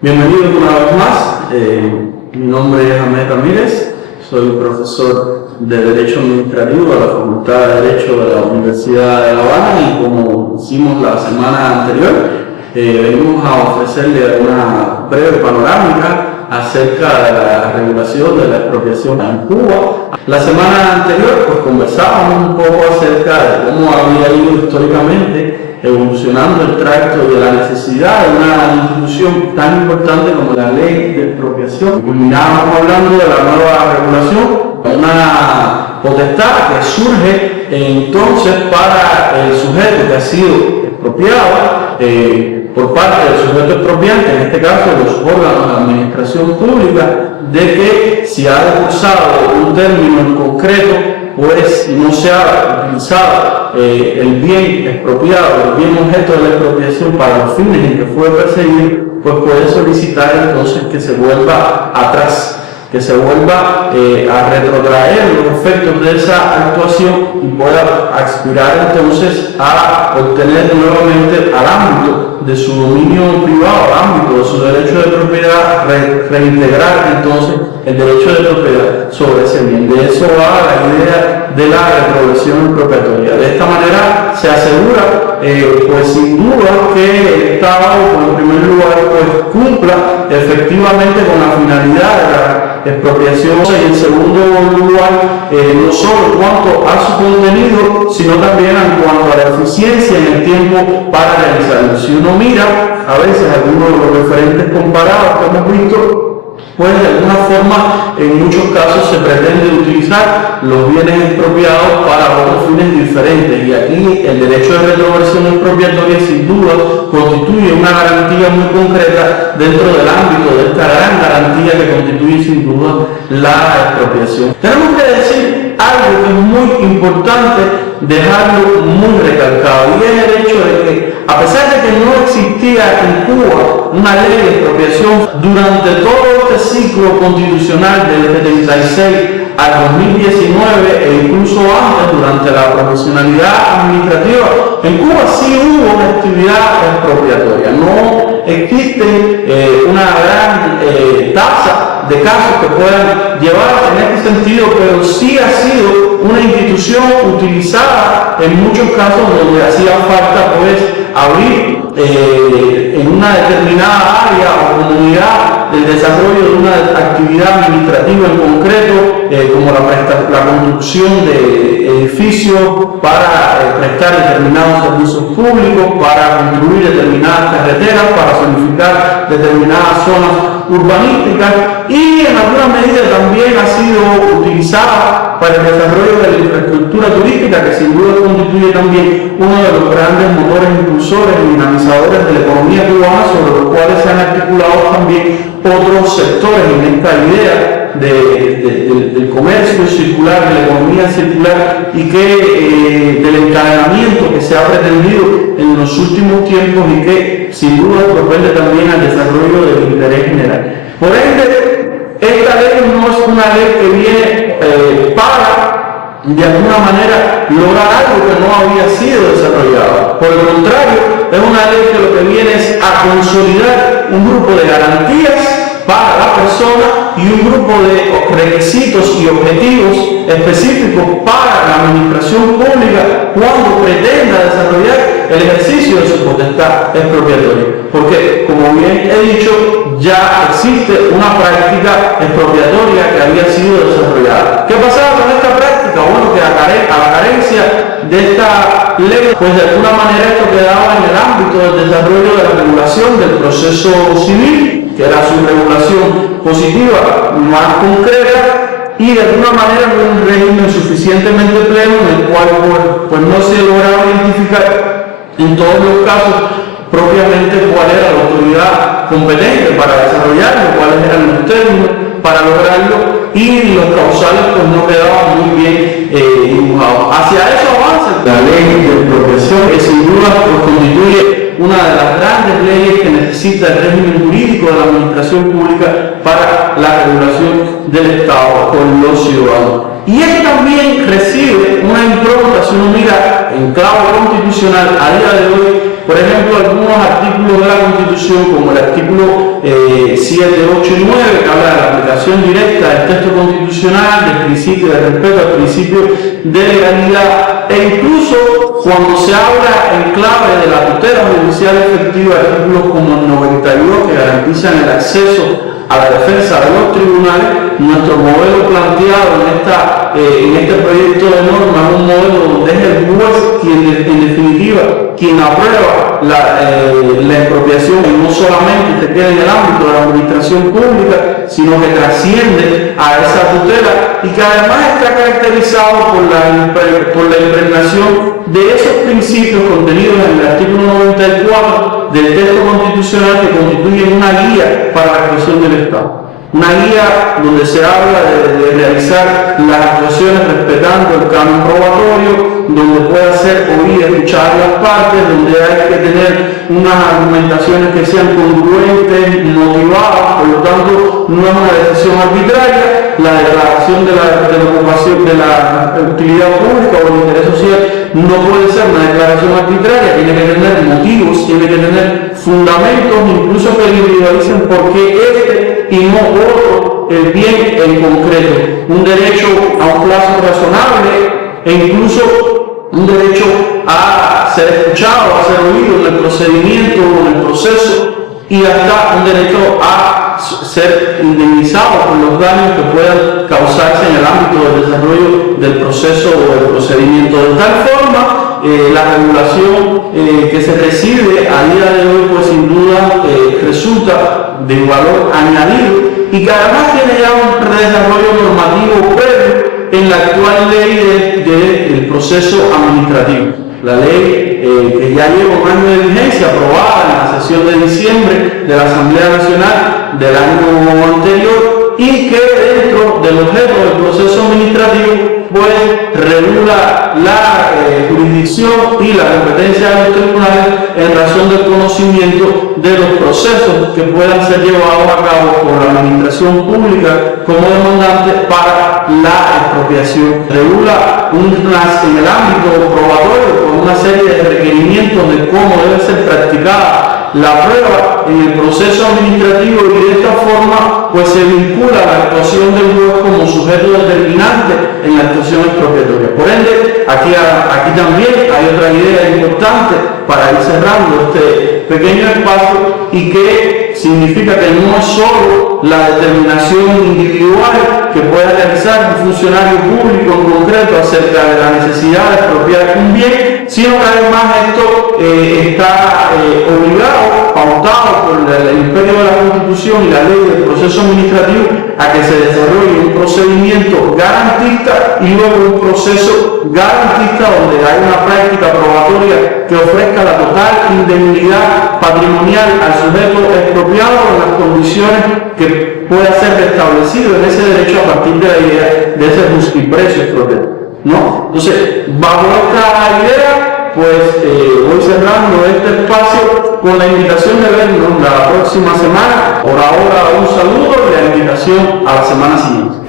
Bienvenidos una vez más. Mi nombre es Ahmed Ramírez, soy profesor de Derecho Administrativo de la Facultad de Derecho de la Universidad de La Habana y como hicimos la semana anterior, venimos a ofrecerle una breve panorámica acerca de la regulación de la expropiación en Cuba. La semana anterior pues conversábamos un poco acerca de cómo había ido históricamente evolucionando el tracto de la necesidad de una institución tan importante como la ley de expropiación. Culminábamos hablando de la nueva regulación, una potestad que surge entonces para el sujeto que ha sido expropiado por parte del sujeto expropiante, en este caso los órganos de la administración pública, de que si ha decursado un término en concreto, pues no se ha utilizado el bien expropiado, el bien objeto de la expropiación para los fines en que fue perseguido, pues puede solicitar entonces que se vuelva atrás, que se vuelva a retrotraer los efectos de esa actuación y pueda aspirar entonces a obtener nuevamente al ámbito de su dominio privado, al ámbito de su derecho de propiedad, reintegrar entonces el derecho de propiedad sobre ese bien. De eso va la idea de la retroversión expropiatoria. De esta manera se asegura, pues sin duda, que el Estado, en primer lugar, pues cumpla efectivamente con la finalidad de la expropiación y en segundo lugar, no solo en cuanto a su contenido, sino también en cuanto a la eficiencia en el tiempo para realizarlo. Si uno mira a veces algunos de los referentes comparados que hemos visto, pues de alguna forma en muchos casos se pretende utilizar los bienes expropiados para otros fines diferentes y aquí el derecho de retroversión expropiatoria sin duda constituye una garantía muy concreta dentro del ámbito de esta gran garantía que constituye sin duda la expropiación. Tenemos que decir algo que es muy importante dejarlo muy recalcado y es el hecho de que a pesar de que no existía en Cuba una ley de expropiación durante todo este ciclo constitucional del 76 al 2019 e incluso antes durante la profesionalidad administrativa, en Cuba sí hubo una actividad expropiatoria. No existe una gran tasa de casos que puedan llevar en este sentido, pero sí ha sido una institución utilizada en muchos casos donde hacía falta pues abrir en una determinada área o comunidad el desarrollo de una actividad administrativa en concreto, como la construcción de edificios para prestar determinados servicios públicos, para construir determinadas carreteras, para zonificar determinadas zonas urbanísticas y en alguna medida también ha sido utilizada para el desarrollo de la infraestructura turística, que sin duda constituye también uno de los grandes motores impulsores y dinamizadores de la economía cubana, sobre los cuales se han articulado también otros sectores en esta idea del comercio circular, de la economía circular y que del encadenamiento que se ha pretendido en los últimos tiempos y que sin duda propende también al desarrollo del interés general. Por ende, esta ley no es una ley que viene para, de alguna manera, lograr algo que no había sido desarrollado. Por el contrario, es una ley que lo que viene es a consolidar un grupo de garantías para la persona y un grupo de requisitos y objetivos específicos para la administración pública cuando pretenda desarrollar el ejercicio de su potestad expropiatoria. Porque, como bien he dicho, ya existe una práctica expropiatoria que había sido desarrollada. ¿Qué pasaba con esta práctica? Bueno, que a la carencia de esta ley, pues de alguna manera esto quedaba en el ámbito del desarrollo de la regulación del proceso civil, que era su regulación positiva más concreta, y de alguna manera un régimen suficientemente pleno en el cual pues no se lograba identificar en todos los casos propiamente cuál era la autoridad competente para desarrollarlo, cuáles eran los términos para lograrlo y los causales pues no quedaban muy bien dibujados. Hacia eso avanza la ley de expropiación, que sin duda pues, constituye una de las grandes leyes que necesita el régimen jurídico de la administración pública para la regulación del Estado con los ciudadanos. Y esto también recibe una impronta, si uno mira en clave constitucional a día de hoy, por ejemplo, algunos artículos de la Constitución, como el artículo 7, 8 y 9, que habla de la aplicación directa del texto constitucional, del principio de respeto al principio de legalidad, e incluso cuando se habla en clave de la tutela judicial efectiva, artículos como el 92, que garantizan el acceso a la defensa de los tribunales. Nuestro modelo planteado en este proyecto de norma es un modelo donde es el juez quien, en definitiva, quien aprueba la expropiación, y no solamente se queda en el ámbito de la administración pública, sino que trasciende a esa tutela, y que además está caracterizado por la impregnación de esos principios contenidos en el artículo 94 del texto constitucional, que constituyen una guía para la actuación del Estado. Una guía donde se habla de realizar las actuaciones respetando el canon probatorio, donde pueda ser oír y escuchar las partes, donde hay que tener unas argumentaciones que sean congruentes, motivadas, por lo tanto no es una decisión arbitraria. La declaración de la ocupación de la utilidad pública o el interés social no puede ser una declaración arbitraria, tiene que tener motivos, tiene que tener fundamentos, incluso que individualicen por qué y no otro el bien en concreto, un derecho a un plazo razonable e incluso un derecho a ser escuchado, a ser oído en el procedimiento o en el proceso, y hasta un derecho a ser indemnizado por los daños que puedan causarse en el ámbito del desarrollo del proceso o del procedimiento. De tal forma, la regulación que se recibe a día de hoy, pues sin duda resulta de valor añadido, y que además tiene ya un desarrollo normativo previo en la actual ley del proceso administrativo. La ley que ya lleva un año de vigencia, aprobada en la sesión de diciembre de la Asamblea Nacional del año anterior, y que dentro del objeto del proceso administrativo pues regula la jurisdicción y la competencia de los tribunales en razón del conocimiento de los procesos que puedan ser llevados a cabo por la administración pública como demandante para la expropiación. Regula en el ámbito probatorio con una serie de requerimientos de cómo debe ser practicada la prueba en el proceso administrativo, y de esta forma pues se vincula la actuación del juez como sujeto determinante en la actuación expropiatoria. Por ende, aquí también hay otra idea importante para ir cerrando este pequeño espacio, y que significa que no es solo la determinación individual que pueda realizar un funcionario público en concreto acerca de la necesidad de expropiar un bien, sino que además esto está obligado, pautado por el imperio de la Constitución y la ley del proceso administrativo, a que se desarrolle un procedimiento garantista y luego un proceso garantista donde hay una práctica probatoria que ofrezca la total indemnidad patrimonial al sujeto expropiado en las condiciones que pueda ser restablecido en ese derecho a partir de la idea de ese justiprecio expropiado, ¿no? Entonces, bajo esta idea, pues voy cerrando este espacio con la invitación de vernos la próxima semana. Por ahora, un saludo y la invitación a la semana siguiente.